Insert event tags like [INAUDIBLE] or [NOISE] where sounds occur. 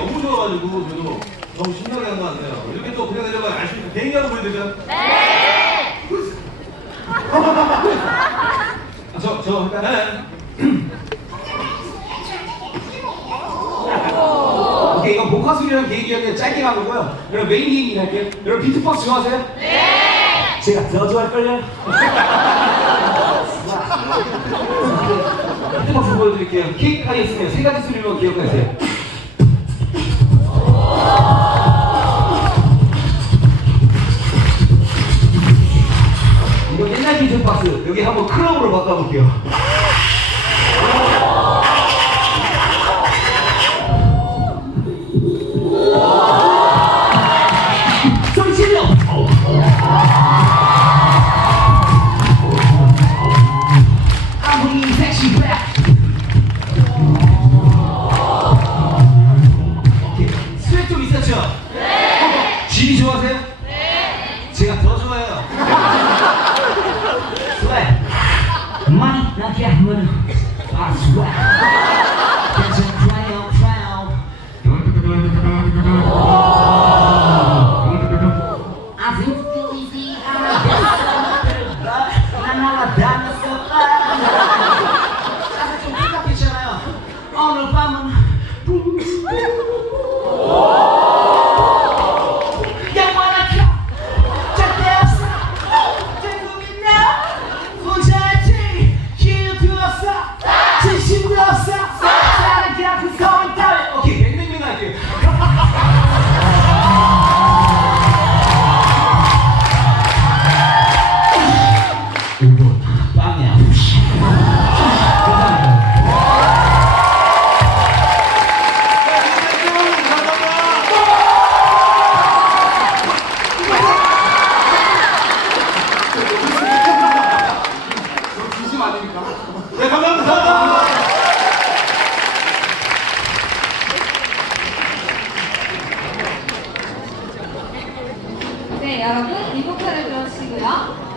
없어가지고 저도 너무 신나게 한 것 같아요. 이렇게 또 그냥 내려가 아시니까 비행기 한번 보여드릴까요? 네! 저, 저, 일단, 네. 오케이, 이거 모카술이랑 개인기하게 짧게 간 거고요. 여러분 메인 개인기 할게요. 여러분 비트박스 좋아하세요? 네! 제가 더 좋아할걸요? [LAUGHS] 보여드릴게요. 하게 있으면 세 가지 소리로 기억하세요. 이거 옛날 비트박스 여기 한번 클럽으로 바꿔볼게요. 좋아하세요? 네. 제가 더 좋아해요. 스웩. 많이 나게 하면 아. 괜찮아 없어. 진심도 없어. 네, 여러분 리모컨을 들어주시고요.